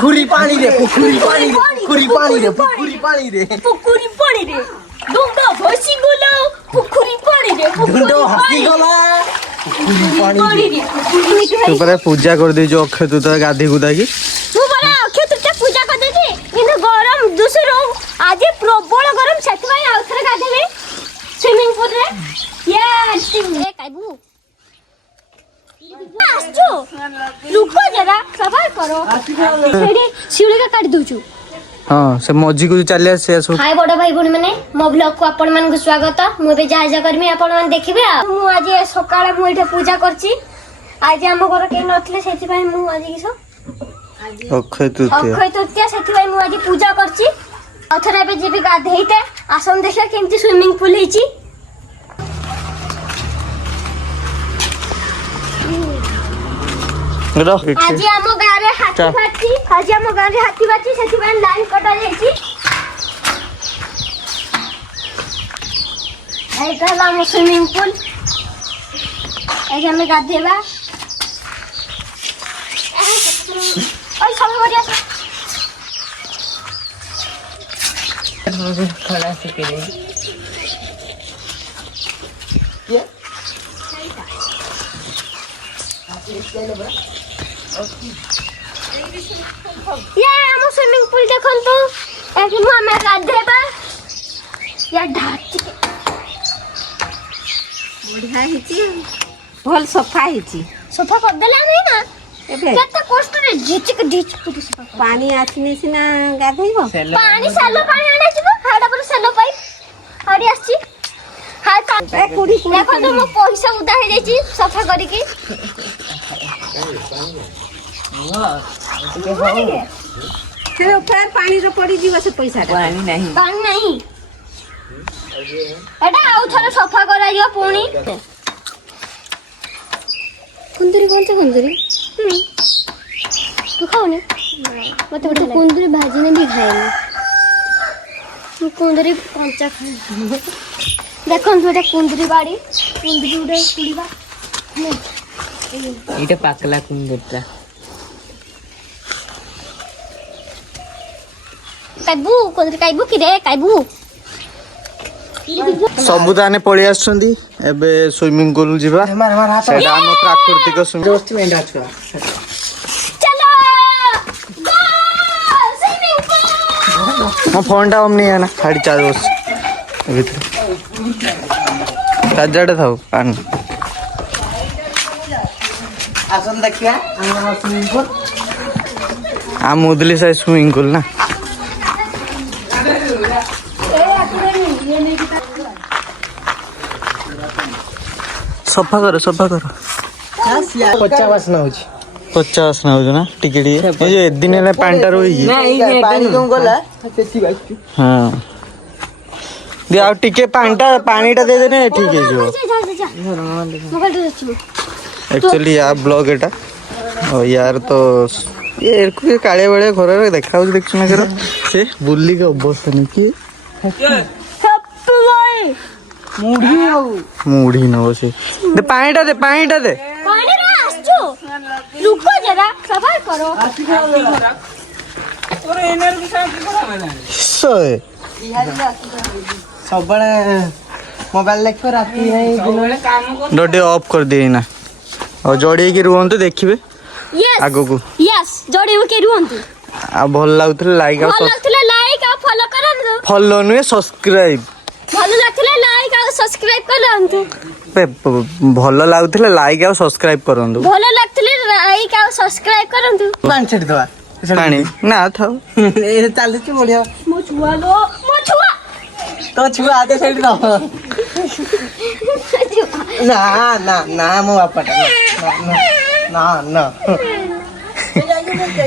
पुकुरी पानी रे पुकुरी पानी रे पुकुरी पानी रे पुकुरी पानी रे पुकुरी पानी रे डुंडा भसी गला पुकुरी पानी रे डुंडा हसी गला पुकुरी पानी रे तू परे पूजा कर दे जो अक्षय तू तो गाधी गुदा की तू बड़ा अक्षय तू पूजा कर दे किंतु गरम दूसरो आज प्रबल गरम सेतवाई आउथरे गाधेबे स्विमिंग पूल रे यस रे काबू आछो रुको जरा सवाल करो सेडी शिवली का काट दूचू हां से मौजी को चले से सब हाय बड़ भाई बहन माने मो ब्लॉग को आपण मान को स्वागत मु बे जा करमी आपण मान देखिबे मु आज सकाळे मु एठे पूजा करची आज हम घर के नथले सेति भाई मु आज किसो अक्षय तृतीया सेति भाई मु आज पूजा करची अथरा बे जेबी गाधेइते आसन देखा केमती स्विमिंग पूल हिची आज हम गारे हाथी बाची सेति भाई लाइन कटा जाईची एटा ला मो स्विमिंग पूल आज हम गाधेबा ओय सब बढ़िया खड़ा से के ये हम स्विमिंग पूल देखन तो एक मु हमें गाधेबा या ढाची बढ़िया हिची भल सफा हिची सफा कर देला नहीं ना एबे केते कष्ट रे झिचिक सफा पानी आछने सिना गाधैबो पानी सालो पानी आना छिबो हाडा पर सालो पाइप हाडी आछि हाय का कुड़ी देखो तो मो पैसा उदा हे जाई छी सफा करी की फिर पानी रो पड़ी जीवा से पैसा पानी नहीं एटा आउ थरे सफा करा जियो पुणी कुंदरी कौन से कुंदरी तू खाओ ने मत बड़ा कुंदरी भाजी ने भी खाएनी कुंदरी कंचा खाए देखो छोटा कुंदरी बाड़ी कुंदरी उड़े कुड़ीबा इटा पाकला कुंदरटा काइबू कुंदरी काइबू कि रे काइबू सबु ताने पळी आछंदी एबे स्विमिंग पूल जीवा सेटा हम प्राकृतिक दोस्त में डाच का चलो गो स्विमिंग पूल मो फोन टा हम नहीं आना साड़ी चार्ज बस भीतर चार्जर थाओ पान आसन देखिया हम स्विमिंग पूल आ मुदली से स्विमिंग पूल ना सफा करो 50 वासना होची 50 ना हो ना टिके टिके ए जो दिन ले पांटा रोई पानी तुम गोला सेती बाकी हां दे आ टिके पानी टा दे देने ठीक है जो मोबाइल दे दछु एक्चुअली या ब्लॉग एटा ओ यार तो ये को काळे बळे घर रे देखाउ देखछ ना करो से बुल्ली के अवस्था नहीं की मुड़ी न बसे दे पानी टा दे पानी रे आछो रुको जरा सवाल करो और एनर के साथ सोए सबले मोबाइल देख राती है दिन काम कर डोडे ऑफ कर दे ना और जोड़ी के रुहंतु देखिबे यस आगो को यस जोड़ी के रुहंतु आ भल लागथले लाइक आ फॉलो करंतु फॉलो नुए सब्सक्राइब भल लागथले लाइक आ सब्सक्राइब करंतु भल लागथले लाइक आ सब्सक्राइब करंतु भल लागथले लाइक आ सब्सक्राइब करंतु पानी छेड़ दवा पानी ना थाओ ए चालू छी बढ़िया मो छुआ तो छुआ आते छेड़ दो ना मो बापाटा ना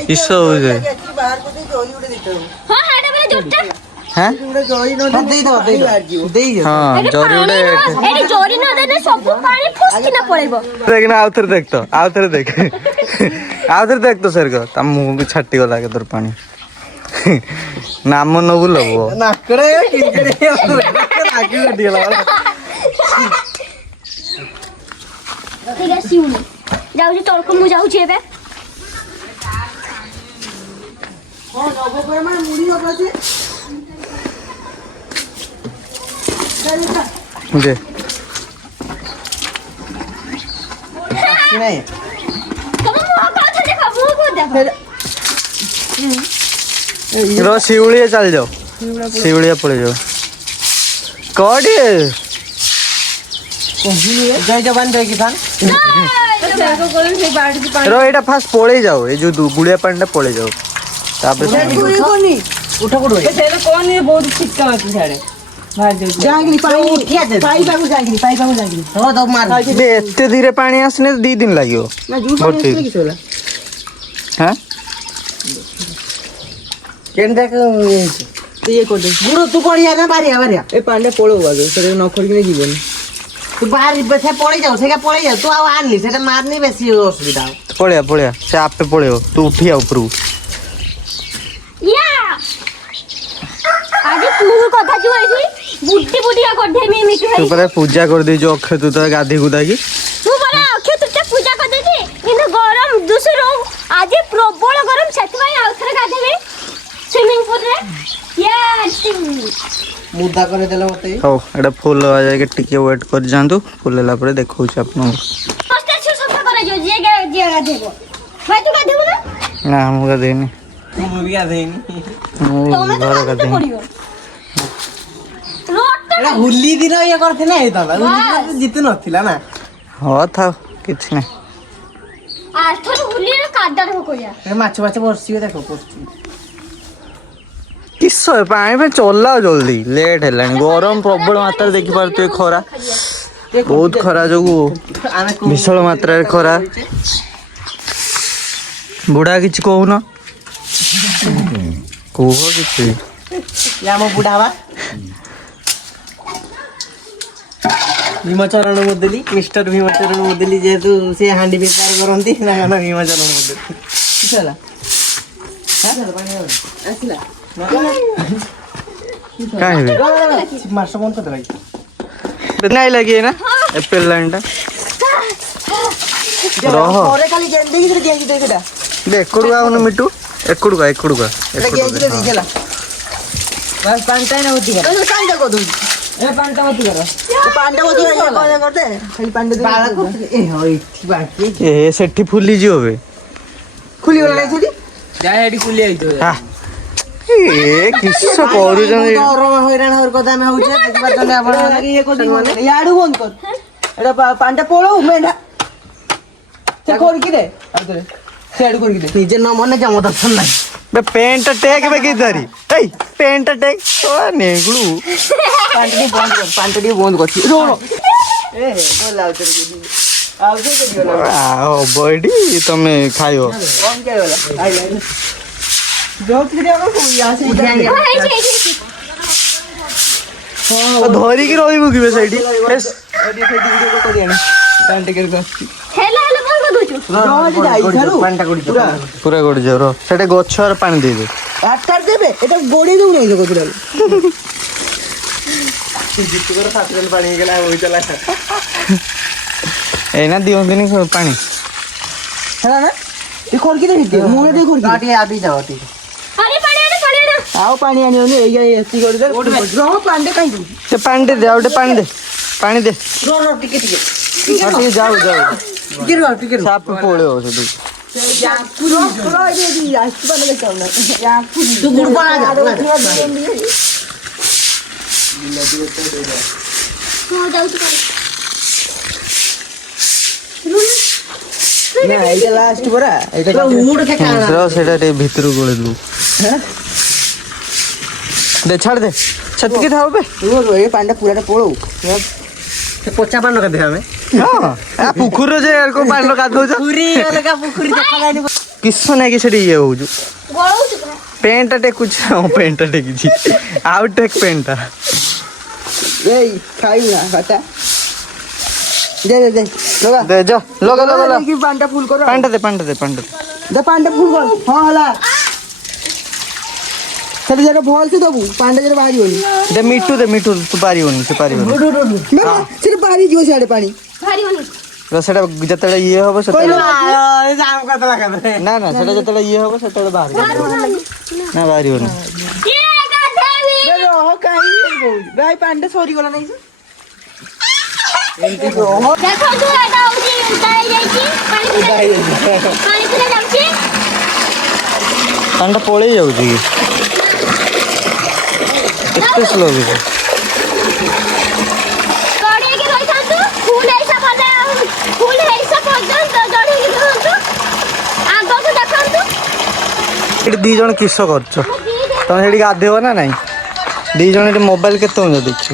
इसो हो जाए बाहर को दे जोई उड़े देतो हां हाडा बले जोटा हैं उड़े जोई न दे दो हां जरूर एडी जोरी न देने सब पानी फुसकी ना पड़ेबो देखना आउथर देख तो आउथर देख तो सर को तम मुंह भी छाटी गला के तोर पानी नाम न बुलबो नाकड़े किनकड़े लागी दिला ठीक है सिउनी जाऊ जी तोर को मु जाऊ छी एबे दे नहीं ତମ ମୁହଁ କଥା ଦେଖ ମୁହଁକୁ ଦେଖ रो शिवलिया चल जाओ शिवलिया पड़े जाओ कौड़ी जय जवान जय किसान रो एटा फास्ट पड़े जाओ ये जो गुड़िया पानी पड़े जाओ तापर उठा कोड भाई ସେଟା କଣ ବହୁତ ଶିକ୍ଷା ଅଛି ସାଡେ ବାହାରି ଯାଉଛି जांगली पाई बाबू जांगली हो तो मार बे एते धीरे पानी आसने 2 दिन लागियो ना जूस बहुत पानी किस होला हां केन देख ये कोड बुरो तू पड़िया ना बारिया ଏ ପାଣିଟା ପଳଉ ଆଗ ସେଟା ନ ଖଡିକି ଯିବନି तू बाहर बसे पड़े जाओ सेका पड़े जाओ तू आ आनली सेटा मारनी बेसी असुविधा पड़िया से आप पे पड़े तू उठी आ ऊपर या आगे तू কথা जो है बुड्ढी बुड्ढिया कोठे में मिठू तू पर पूजा कर दे जो अक्षय तू तो गाधी गुदा की तू बोला अक्षय तुझे पूजा कर देती কিন্তু গরম दूसरो आज प्रबल गरम सेतवाई आउथरे गाधेबे स्विमिंग पूल रे या मुद्दा करे देला मते हो एटा फुल आ जाए के टिके वेट कर जांतु फुल लेला पर देखौ छ आपन फर्स्ट से सफा करे जो जे गाधेबो भाई तू गाधेबो ना ना हम का देनी तू भी आ देनी तोमे तो घर का गाधे देनी पड़ियो रोड एटा हुल्ली दिन ये करथे ना एता हुल्ली जित नथिला ना हो था किछ नहीं आर्थर हुली रे काडर हो कोया ए माछ माछ बरसी देखो पोस्ट किस पानी पे चला जल्दी लेट हेलानी गरम प्रबल मात्रा देखि पारतु खरा बहुत खरा जो विशाल मात्रा रे खरा बुढ़ा किछ कहू न कह किछ या मो बुढ़ावा भीमचरण मुदली मिस्टर भीमचरण मुदली जेतु से हांडी बेपार करंती ना ना भीमचरण मुदली किसला आसिला काहे बे मार्श बंद कर दे नहीं लगी है ना एप्पल लाइनटा रह ओरे खाली गेंदी की गेंदी देखडा दे एकुडुगा उन मिटू एकुडुगा एटा गेंदी दे दिला बस पांटा ना होती कर तो कांदा को दू ଏ ପାଣିଟା ମତି କର तो पांडा को दू कौन करते खाली पांडा दे बाला को ए होई बाकी ए सेठी फुली जियो बे खुली वाला नहीं थी ଯାହା ଏଠି କୁଲି ଆଇଥିବ हां ए किस करू जन गरम हैरान हर कथा में होचे देखबा चले आपण ये को दी याडू बंद कर एटा पांडा पोळो मेंढा से कोर की दे आदरे से आडू कोर की दे निजे न मने जम दर्शन नाही बे पेंट टेक बे की धरी ए पेंट टेक तो नेगलू पांडा बंद कर रो रो ए बोल आउ तेरे की आउ से के दियो ना ओ बॉडी तमे खायो कौन के वाला आई आई जो कि रे को यहां से हां ऐसे धरी की रहिबु की बे साइड वीडियो को करियानी पांडा के को हेला हेला कोन को दोछु पांडा कोडी पूरा पूरा गोड़ जाओ रो सेटे गछर पानी दे दे आटर देबे एटा गोडी दउ नहीं को पूरा जितु कर फाटल पानी गेला होई चला ए ना दियो दिनी पानी है ना ये खोल के दे मुंह दे खोल के काटी आबी जाओ ती अरे पानी ना आओ पानी आनी ओने ये एसी कर दे रो पांडे काई दू ते पानी दे आउटे पानी दे रो रो टिके टिके टिके जाओ टिके रो साप पोळे हो से या पूरा पूरा ये दी आज बने ले चलना या तू गुड़बा जा हो जाऊ तू ना ये लास्ट बरा एटा उड़ के खाना रो सेटा रे भीतर गोळे दू दे छाड़ दे छत के थाओ बे रो रो ये पांडा पूरा पोळो से पोचा पान का दे हमें हां आ पुकुर जे यार को पानी का दो पूरी वाला का पुकुरी देखा जानी किस्सो नहीं कि सेठी ये हो जो गळौ तुरा पेंट टेक कुछ पेंट टेक जी आउट टेक पेंट ए खाई ना बता दे लगा दे जा लगा की पांडा फुल करो पांडा दे दे पांडा फुल कर हां हला चल जरा बॉल से दबू पांडा जरा बाहरी होनी दे मिठू तू पारी होनी से पारी होनी मैं सिर्फ बाहरी जो साडे पानी भारी होनी सेटा जतले ये होबो कोई सेटा ना जाम करता लगा ना सेटा जतले ये होबो सेटा बाहर ନା ବାହାରିବନି? କିଏ ଗାଧେଇବି? ରହ କାହିଁ ଭାଇ ପାଣିଟା ସରିଗଲା ନାଇଁ ସେ ଦେଖନ୍ତୁ ଏଟା ହଉଛି ଉଦା ହେଇଯାଇଛି ପାଣି ପୁରା ଯାଉଛି। ପାଣିଟା ପଳେଇ ଯାଉଛି କି? ଏତେ ସ୍ଲୋ କି? ଗଡେଇକି ରହିଥାନ୍ତୁ ଫୁଲ ହେଇସା ପର୍ଯ୍ୟନ୍ତ ଗଡେଇକି ରୁହନ୍ତୁ। ଆଗକୁ ଦେଖନ୍ତୁ। ଏଠି 2 ଜଣ କିସ କରୁଛ? ତମେ ସେଠି ଗାଧେଇବ ନା ନାଇଁ? 2 ଜଣ ଏଠି ମୋବାଇଲ କେତେ ସମୟ ଦେଖିଛ?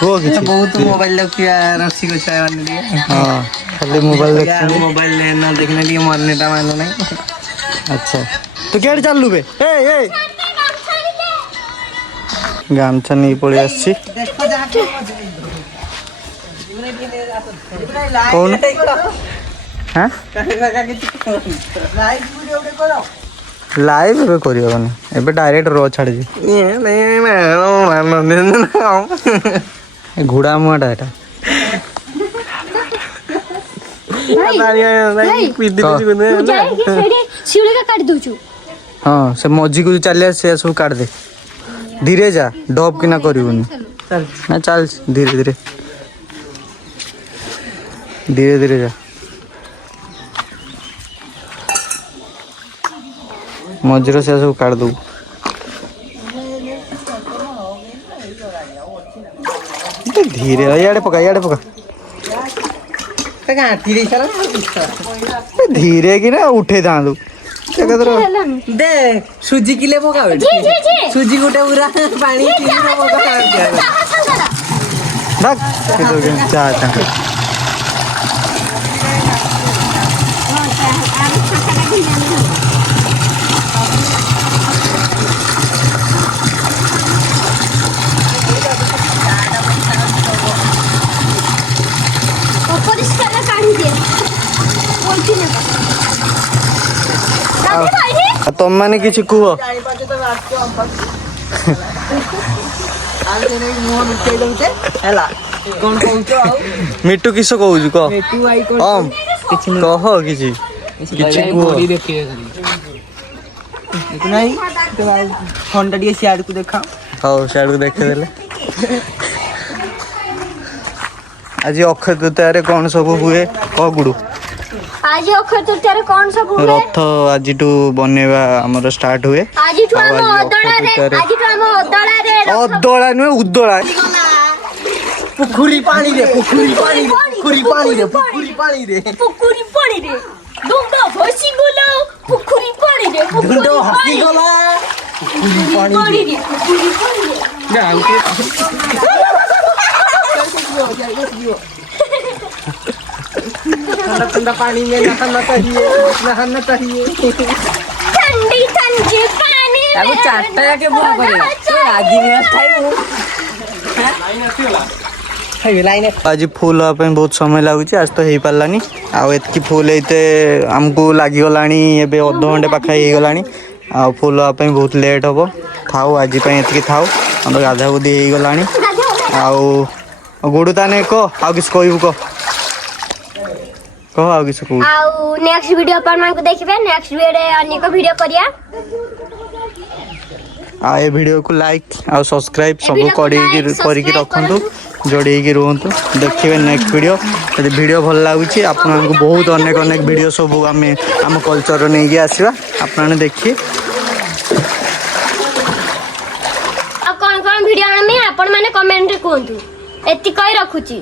କୁହ କିଛି। ବହୁତ ମୋବାଇଲ ଦେଖୁଆ ରସିକ ଛୁଆ ମାନେ ଟିକେ ହଁ ଖାଲି ମୋବାଇଲ ଦେଖୁଛନ୍ତି। ମୋବାଇଲ ନ ଦେଖିଲେ ଟିକେ ମନେଟା ମାନୁ ନାହିଁ। ଆଚ୍ଛା ତୁ କେଆଡ଼େ ଚାଲୁ ବେ? ଗାମଛା ନେଇକି ପଳେଇ ଆସିଛି। କହୁନ ହାଁ ଲାଇଭ୍ ଏବେ କରିହେବନି, ଏବେ ଡାଇରେକ୍ଟ ର ଛାଡ଼ିଛି। ଘୋଡ଼ା ମୁହାଁଟା ଏଟା। ଶିଉଳିକା କାଟି ଦଉଛୁ। ହଁ ସେ ମଝିକୁ ଚାଲିଆ ସେ ସବୁ କାଟିଦେ। ଧୀରେ ଯା, ଡବ୍ କିନା କରିବୁନି। ନା ଚାଲ ଧୀରେ ଧୀରେ ଧୀରେ ଧୀରେ ଯା। ମଝିରେ ସେ ସବୁ କାଟିଦବୁ। ଧୀରେ ଇଆଡ଼େ ପକା ଇଆଡ଼େ ପକା। ଧୀରେ କିନା ଉଠେଇଥାନ୍ତୁ। ଦେ ସୁଜି କିଲେ ପକା ସୁଜି ଗୋଟେ ପୁରା ପାଣି ଚା ଅପରିଷ୍କାର କାଢିଦିଏ। ତମମାନେ କିଛି କୁହ। ହେଲା କଣ କହୁଛ ଆଉ? ମିଟୁ କିସ କହୁଛୁ କହ। ହଁ କହ କିଛି କିଛି କୁହ। ନାଇଁ ଫୋନଟା ଟିକେ ସିଆଡକୁ ଦେଖାଅ। ହଉ ସିଆଡ଼କୁ ଦେଖେଇଦେଲେ। ଆଜି ଅକ୍ଷୟ ତୃତୀୟାରେ କ'ଣ ସବୁ ହୁଏ କହ ଗୁଡୁ? ଆଜି ଅକ୍ଷୟ ତୃତୀୟାରେ କ'ଣ ସବୁ ହୁଏ? ରଥ ଆଜିଠୁ ବନେଇବା ଆମର ଷ୍ଟାର୍ଟ ହୁଏ। ଆଜିଠୁ ଆଉ ଆମ ଆଜି ଅକ୍ଷୟ ତୃତୀୟାରେ ଅଦଳା ନୁହେଁ ଉଦଳା। ପୋଖରୀ ପାଣିରେ ଦୁଣ୍ଡ ଭସିଗଲା ପୋଖରୀ ପାଣିରେ ଦୁଣ୍ଡ ହସିଗଲା ପୋଖରୀ ठंडा पानी में नहाना चाहिए ठंडी ठंडी पानी ତାକୁ 4ଟା ଯାକେ ବୁହା କରିବା। ସେ ଆଜି ମ୍ୟାଚ୍ ଖାଇବୁ। ଆଜି ଫୁଲ୍ ହେବା ପାଇଁ ବହୁତ ସମୟ ଲାଗୁଛି। ଆଜି ତ ହେଇପାରିଲାନି। ଆଉ ଏତିକି ଫୁଲ୍ ହେଇତେ ଆମକୁ ଲାଗିଗଲାଣି ଏବେ ଅଧଘଣ୍ଟେ ପାଖାପାଖି ହେଇଗଲାଣି। ଆଉ ଫୁଲ୍ ହେବା ପାଇଁ ବହୁତ ଲେଟ୍ ହେବ। ଥାଉ ଆଜି ପାଇଁ ଏତିକି ଥାଉ। ଆମର ଗାଧାଗୁଧି ହେଇଗଲାଣି। ଆଉ ଗୁଡୁ ତାନେ କହ ଆଉ କିଛି କହିବୁ କହ ଆଉ କିଛି କହୁ। ଆଉ ନେକ୍ସଟ ଭିडिଓ ଆପଣମାନଙ୍କୁ ଦେଖିବେ। ନେକ୍ସଟ ଭିଡ଼ିଓରେ ଅନେକ ଭିଡ଼ିଓ କରିବା। ଆଉ ଏ ଭିଡ଼ିଓକୁ ଲାଇକ୍ ଆଉ ସବସ୍କ୍ରାଇବ୍ ସବୁ କରିକି ରଖନ୍ତୁ। ଯୋଡ଼ିକି ରୁହନ୍ତୁ। ଦେଖିବେ ନେକ୍ସଟ ଭିଡ଼ିଓ। ଯଦି ଭିଡ଼ିଓ ଭଲ ଲାଗୁଛି ଆପଣମାନଙ୍କୁ ବହୁତ ଅନେକ ଭିଡ଼ିଓ ସବୁ ଆମେ ଆମ କଲଚର ନେଇକି ଆସିବା। ଆପଣମାନେ ଦେଖିବେ। ଆଉ କ'ଣ ଭିଡ଼ିଓ ଆମେ ଆପଣମାନେ କମେଣ୍ଟରେ କୁହନ୍ତୁ। ଏତିକି କହି ରଖୁଛି।